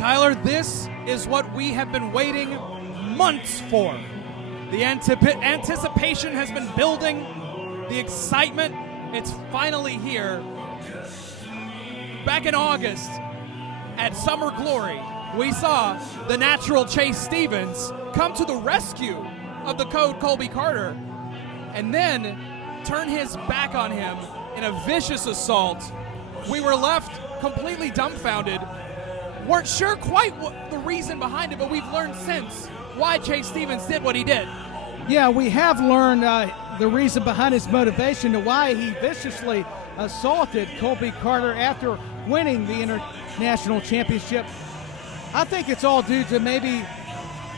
Tyler, this is what we have been waiting months for. The anticipation has been building, the excitement, it's finally here. Back in August at Summer Glory, we saw the natural Chase Stevens come to the rescue of the Code Colby Carter and then turn his back on him in a vicious assault. We were left completely dumbfounded. Weren't sure quite what the reason behind it, but we've learned since why Chase Stevens did what he did. Yeah, we have learned the reason behind his motivation to why he viciously assaulted Colby Carter after winning the International Championship. I think it's all due to maybe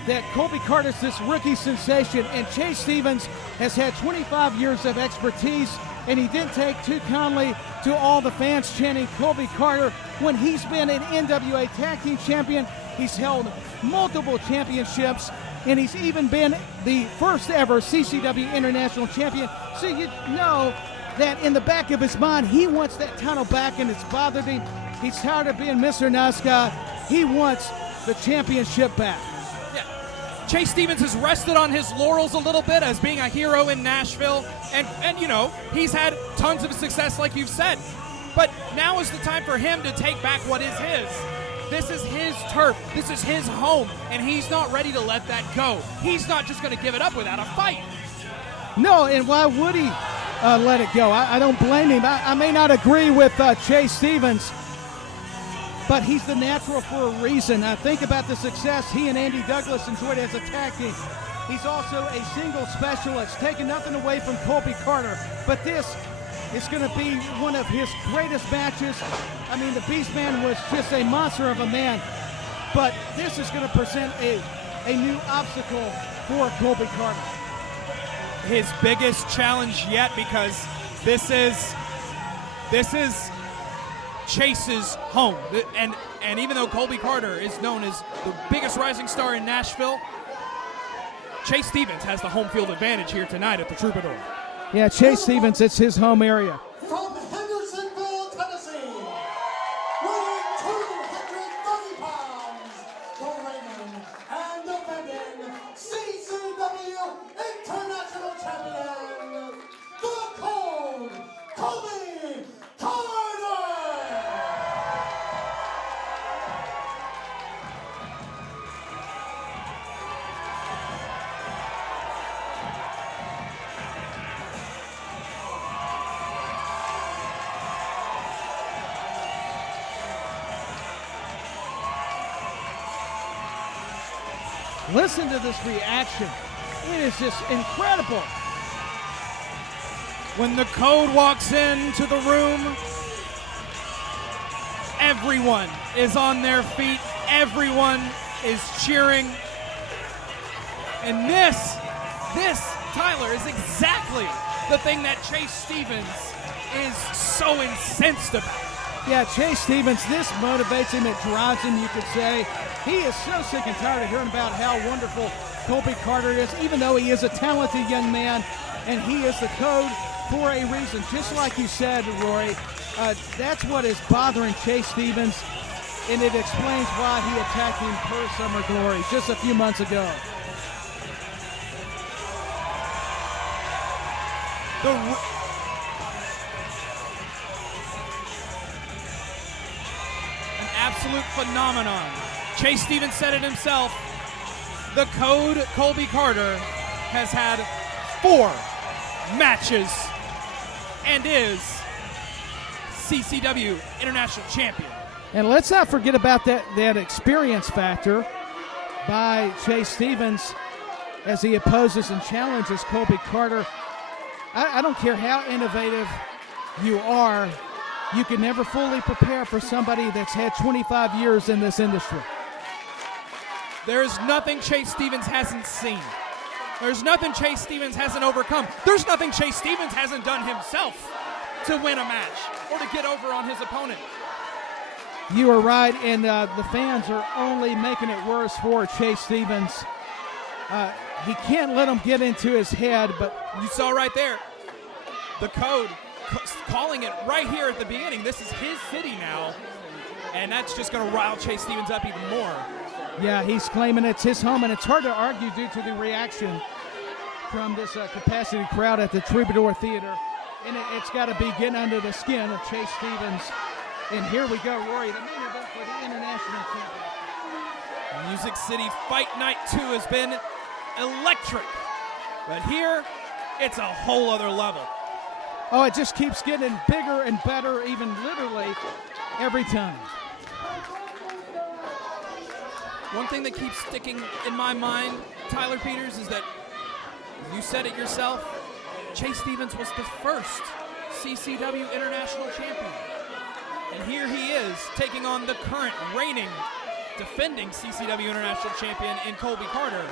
that Colby Carter's this rookie sensation, and Chase Stevens has had 25 years of expertise, and he didn't take too kindly to all the fans chanting Colby Carter when he's been an NWA Tag Team Champion. He's held multiple championships, and he's even been the first ever CCW International Champion. So you know that in the back of his mind, he wants that title back, and it's bothered him. He's tired of being Mr. Nice Guy. He wants the championship back. Yeah. Chase Stevens has rested on his laurels a little bit as being a hero in Nashville, and you know, he's had tons of success like you've said. But now is the time for him to take back what is his. This is his turf. This is his home, and he's not ready to let that go. He's not just going to give it up without a fight. No, and why would he let it go? I don't blame him. I may not agree with Chase Stevens, but he's the natural for a reason. Think about the success he and Andy Douglas enjoyed as a tag team. He's also a single specialist, taking nothing away from Colby Carter, but this is going to be one of his greatest matches. I mean, the Beast Man was just a monster of a man, but this is going to present a new obstacle for Colby Carter. His biggest challenge yet, because this is Chase's home. And even though Colby Carter is known as the biggest rising star in Nashville, Chase Stevens has the home field advantage here tonight at the Troubadour. Yeah, Chase Stevens, it's his home area. From Hendersonville, Tennessee, weighing 230 pounds, the reigning and defending CCW International Champion, the Code, Colby Carter! Listen to this reaction. It is just incredible. When the Code walks into the room, everyone is on their feet. Everyone is cheering. And this, Tyler, is exactly the thing that Chase Stevens is so incensed about. Yeah, Chase Stevens, this motivates him, it drives him, you could say. He is so sick and tired of hearing about how wonderful Colby Carter is, even though he is a talented young man, and he is the Code for a reason. Just like you said, Rory, that's what is bothering Chase Stevens, and it explains why he attacked him per Summer Glory just a few months ago. An absolute phenomenon. Chase Stevens said it himself. The Code, Colby Carter, has had 4 matches and is CCW International Champion. And let's not forget about that experience factor by Chase Stevens as he opposes and challenges Colby Carter. I don't care how innovative you are, you can never fully prepare for somebody that's had 25 years in this industry. There is nothing Chase Stevens hasn't seen. There's nothing Chase Stevens hasn't overcome. There's nothing Chase Stevens hasn't done himself to win a match or to get over on his opponent. You are right, and the fans are only making it worse for Chase Stevens. He can't let them get into his head, but you saw right there, the Code calling it right here at the beginning. This is his city now. and that's just going to rile Chase Stevens up even more. Yeah, he's claiming it's his home, and it's hard to argue due to the reaction from this capacity crowd at the Troubadour Theater. And it's got to be getting under the skin of Chase Stevens. And here we go, Rory, the main event for the International Championship. Music City Fight Night 2 has been electric, but here it's a whole other level. Oh, it just keeps getting bigger and better, even literally every time. One thing that keeps sticking in my mind, Tyler Peters, is that you said it yourself, Chase Stevens was the first CCW International Champion. And here he is taking on the current reigning, defending CCW International Champion in Colby Carter.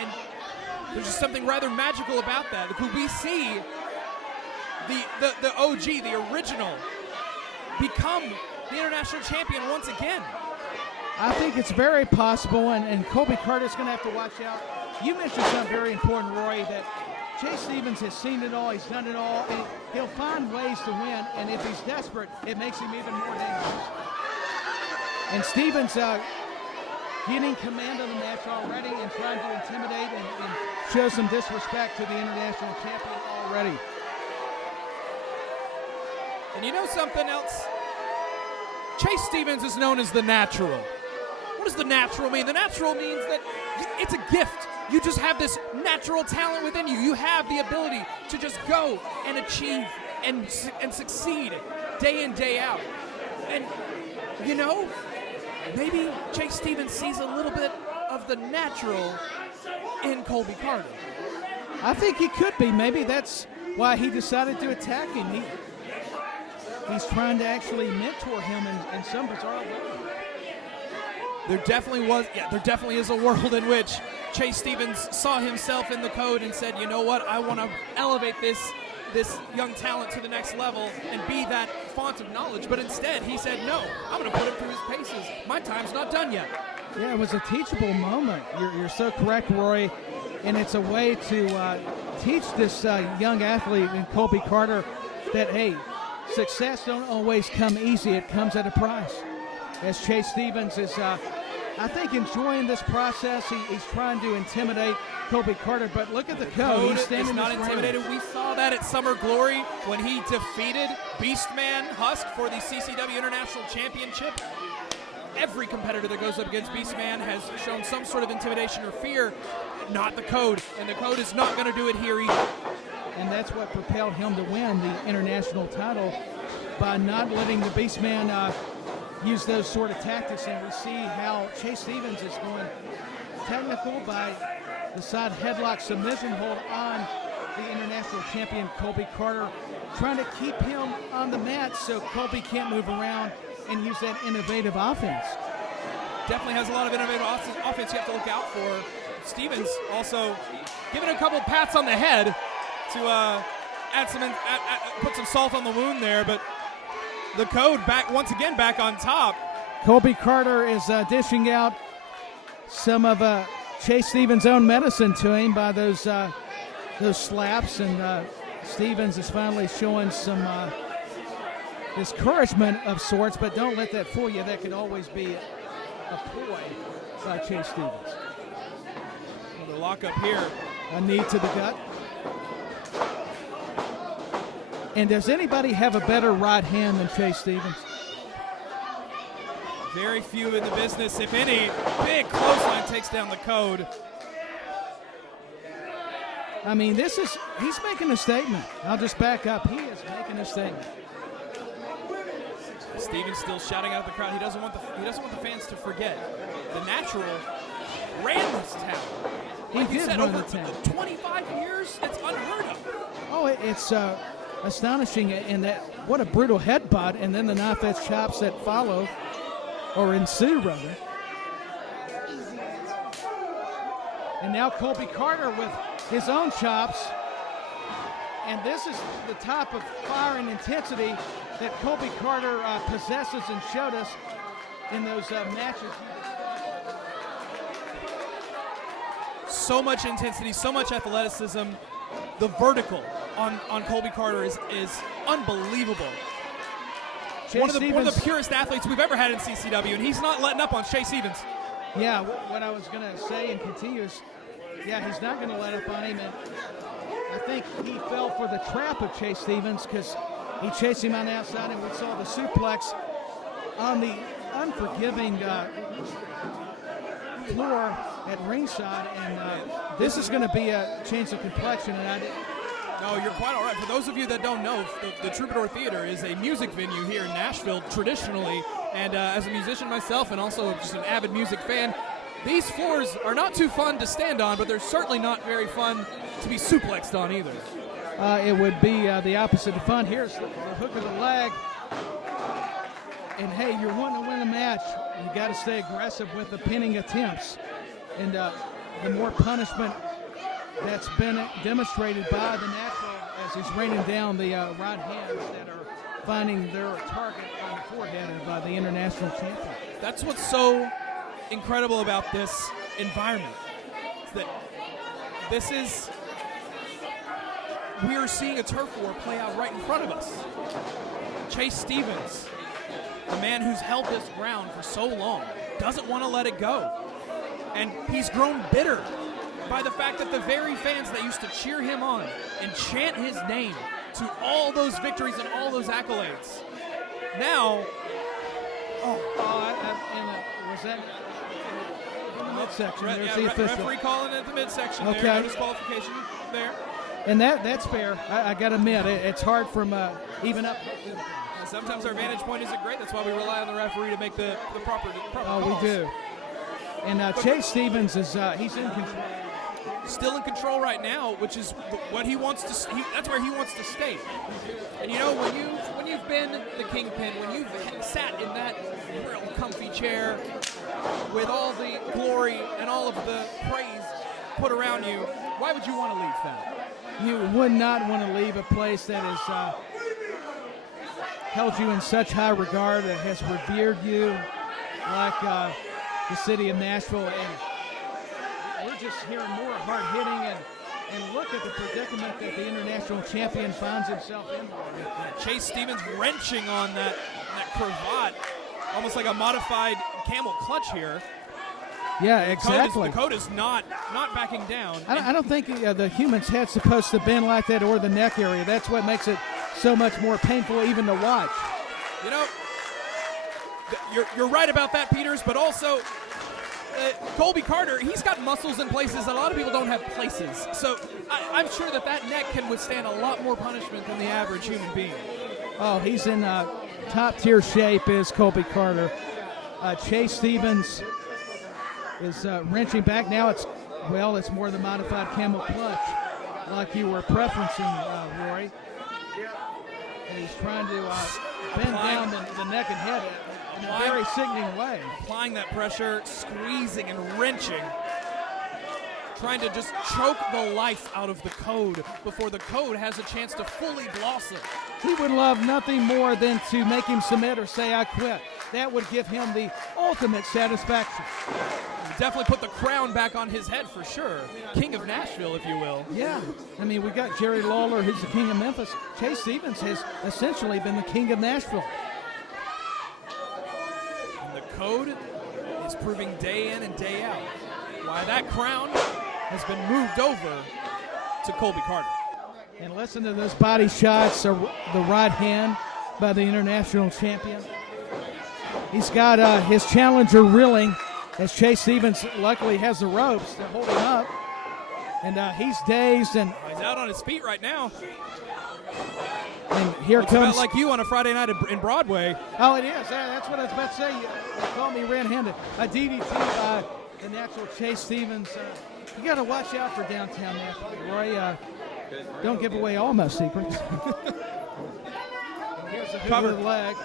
And there's just something rather magical about that. Could we see the OG, the original, become the International Champion once again? I think it's very possible, and Colby Carter's going to have to watch out. You mentioned something very important, Roy, that Chase Stevens has seen it all, he's done it all, and he'll find ways to win, and if he's desperate, it makes him even more dangerous. And Stevens getting command of the match already and trying to intimidate and show some disrespect to the International Champion already. And you know something else? Chase Stevens is known as the Natural. What does the natural mean? The natural means that it's a gift. You just have this natural talent within you. You have the ability to just go and achieve and succeed day in, day out. And, you know, maybe Chase Stevens sees a little bit of the natural in Colby Carter. I think he could be. Maybe that's why he decided to attack him. He's trying to actually mentor him in some bizarre way. There definitely is a world in which Chase Stevens saw himself in the code and said, you know what, I want to elevate this young talent to the next level and be that font of knowledge. But instead, he said, no, I'm going to put him through his paces. My time's not done yet. Yeah, it was a teachable moment. You're so correct, Rory. And it's a way to teach this young athlete in Colby Carter that, hey, success don't always come easy. It comes at a price. As Chase Stevens is, I think, enjoying this process. He's trying to intimidate Colby Carter, but look at the code. He's standing is not intimidated. We saw that at Summer Glory when he defeated Beastman Husk for the CCW International Championship. Every competitor that goes up against Beastman has shown some sort of intimidation or fear. Not the code, and the code is not going to do it here either. And that's what propelled him to win the international title, by not letting the Beastman use those sort of tactics. And we see how Chase Stevens is going technical by the side headlock submission hold on the international champion Colby Carter, trying to keep him on the mat so Colby can't move around and use that innovative offense. Definitely has a lot of innovative offense you have to look out for. Stevens also giving a couple pats on the head to put some salt on the wound there, but the code once again back on top. Colby Carter is dishing out some of Chase Stevens' own medicine to him by those slaps, and Stevens is finally showing some discouragement of sorts, but don't let that fool you. That could always be a ploy by Chase Stevens. Another lockup here. A knee to the gut. And does anybody have a better right hand than Chase Stevens? Very few in the business, if any. Big clothesline takes down the code. I mean, he's making a statement. I'll just back up. He is making a statement. Stevens still shouting out at the crowd. He doesn't want the fans to forget. The Natural ran this town. He did run the town. 25 years, it's unheard of. Oh, it's astonishing, and that what a brutal headbutt, and then the knife edge chops that follow, or ensue rather. And now Colby Carter with his own chops, and this is the type of fire and intensity that Colby Carter possesses and showed us in those matches. So much intensity, so much athleticism. The vertical on Colby Carter is unbelievable. one of the purest athletes we've ever had in CCW, and he's not letting up on Chase Stevens. Yeah, what I was going to say and continue is, yeah, he's not going to let up on him. And I think he fell for the trap of Chase Stevens because he chased him on the outside, and we saw the suplex on the unforgiving floor at ringside. And this is going to be a change of complexion. And No, you're quite all right. For those of you that don't know, the Troubadour Theater is a music venue here in Nashville traditionally, and as a musician myself and also just an avid music fan, these floors are not too fun to stand on, but they're certainly not very fun to be suplexed on either. It would be the opposite of fun. Here's the hook of the leg. And hey, you're wanting to win a match, you got to stay aggressive with the pinning attempts. And the more punishment that's been demonstrated by the Nashville as he's raining down the right hands that are finding their target on the forehead of the international champion. That's what's so incredible about this environment. Is that we are seeing a turf war play out right in front of us. Chase Stevens, the man who's held this ground for so long, doesn't want to let it go. And he's grown bitter by the fact that the very fans that used to cheer him on and chant his name to all those victories and all those accolades, now, was that in the midsection? There's the official. Referee calling it the midsection. Okay. There, no disqualification there. And that's fair. I got to admit, it's hard from even up. Sometimes our vantage point isn't great. That's why we rely on the referee to make the proper calls. We do. And Chase Stevens is he's in control. Still in control right now, which is what he wants to. That's where he wants to stay. And you know, when you've been the kingpin, when you've sat in that real comfy chair with all the glory and all of the praise put around you, why would you want to leave that? You would not want to leave a place that has held you in such high regard, that has revered you, like the city of Nashville. And we're just hearing more hard-hitting, and look at the predicament that the international champion finds himself in. Chase Stevens wrenching on that cravat, almost like a modified camel clutch here. Yeah, exactly. Dakota's not backing down. I don't think the human's head's supposed to bend like that, or the neck area. That's what makes it so much more painful even to watch. You know, you're right about that, Peters, but also Colby Carter, he's got muscles in places a lot of people don't have places. So I'm sure that neck can withstand a lot more punishment than the average human being. Oh, he's in top-tier shape, is Colby Carter. Chase Stevens is wrenching back. Now it's more the modified camel clutch, like you were preferencing, Rory. And he's trying to bend down the neck and head in a very sickening way. Applying that pressure, squeezing and wrenching, trying to just choke the life out of the Code before the Code has a chance to fully blossom. He would love nothing more than to make him submit or say, "I quit." That would give him the ultimate satisfaction. Definitely put the crown back on his head for sure. King of Nashville, if you will. Yeah. I mean, we got Jerry Lawler, who's the king of Memphis. Chase Stevens has essentially been the king of Nashville. And the Code is proving day in and day out why that crown has been moved over to Colby Carter. And listen to those body shots, the right hand by the international champion. He's got his challenger reeling, as Chase Stevens luckily has the ropes to hold him up. And he's dazed. And he's out on his feet right now. And here Looks comes. about like you on a Friday night in Broadway. Oh, it is. That's what I was about to say. You called me red-handed. A DDT by the natural Chase Stevens. You got to watch out for downtown Nashville, Roy. Don't give away all my secrets. Here's a covered leg.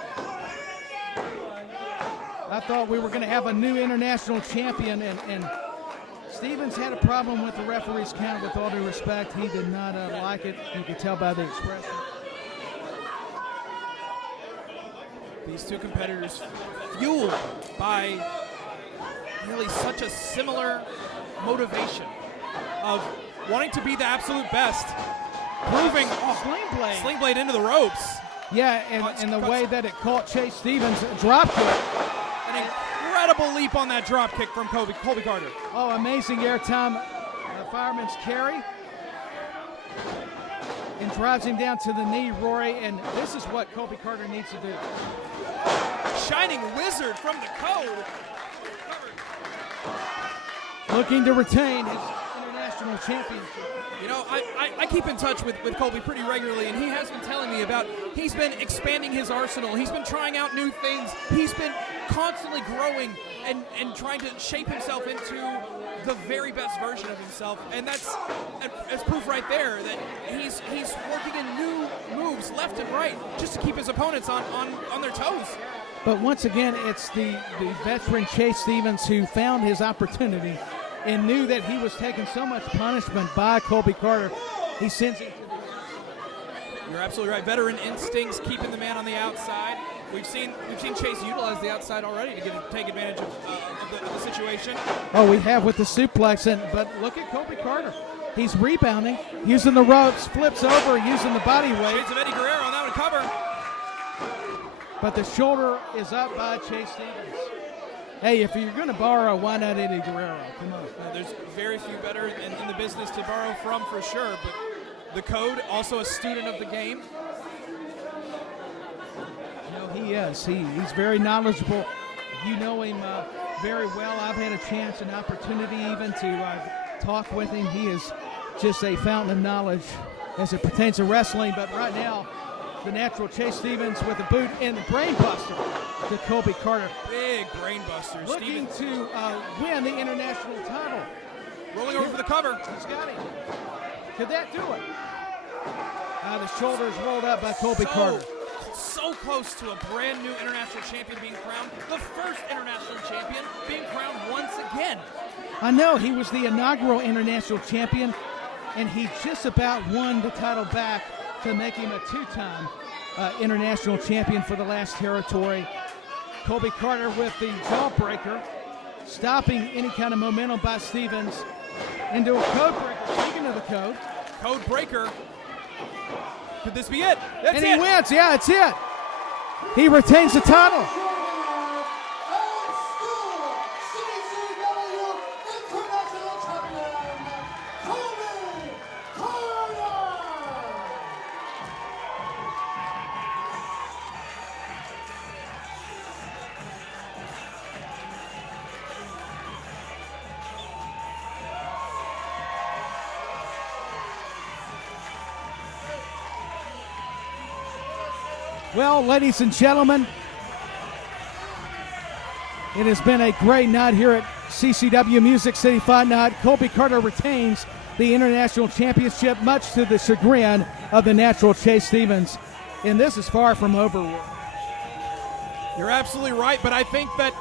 I thought we were going to have a new international champion, and Stevens had a problem with the referee's count, with all due respect. He did not like it. You could tell by the expression. These two competitors fueled by really such a similar motivation of wanting to be the absolute best, proving Sling blade into the ropes. Yeah, and the way that it caught Chase Stevens, drop kick. An incredible leap on that drop kick from Colby Carter. Oh, amazing airtime, fireman's carry. And drives him down to the knee, Rory, and this is what Colby Carter needs to do. Shining wizard from the code. Looking to retain his international championship. You know, I keep in touch with Colby pretty regularly, and he has been telling me about he's been expanding his arsenal. He's been trying out new things. He's been constantly growing and trying to shape himself into the very best version of himself. And that's proof right there that he's working in new moves left and right just to keep his opponents on their toes. But once again, it's the veteran Chase Stevens who found his opportunity and knew that he was taking so much punishment by Colby Carter. He sends him to the... You're absolutely right. Veteran instincts keeping the man on the outside. We've seen Chase utilize the outside already to take advantage of the situation. Oh, we have with the suplex, but look at Colby Carter. He's rebounding, using the ropes, flips over, using the body weight. Shades of Eddie Guerrero on that one cover. But the shoulder is up by Chase Stevens. Hey, if you're going to borrow, why not Eddie Guerrero? Come on. There's very few better in the business to borrow from for sure, but the code, also a student of the game. No, he is. He's very knowledgeable. You know him very well. I've had a chance, an opportunity even to talk with him. He is just a fountain of knowledge as it pertains to wrestling, but right now, the natural Chase Stevens with a boot and the brain buster to Colby Carter. Big brain buster. Looking to win the international title. Rolling over for the cover. He's got him. Could that do it? The shoulders rolled up by Colby Carter. So close to a brand new international champion being crowned. The first international champion being crowned once again. I know, he was the inaugural international champion, and he just about won the title back to make him a two-time international champion for the last territory. Colby Carter with the jawbreaker, stopping any kind of momentum by Stevens into a code breaker. Speaking of the code. Code breaker. Could this be it? That's it. He wins. Yeah, it's it. He retains the title. Well, ladies and gentlemen, it has been a great night here at CCW Music City Fight Night. Colby Carter retains the international championship, much to the chagrin of the natural Chase Stevens. And this is far from over. You're absolutely right, but I think that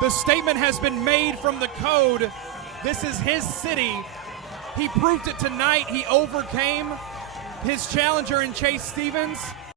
the statement has been made from the code. This is his city. He proved it tonight. He overcame his challenger in Chase Stevens.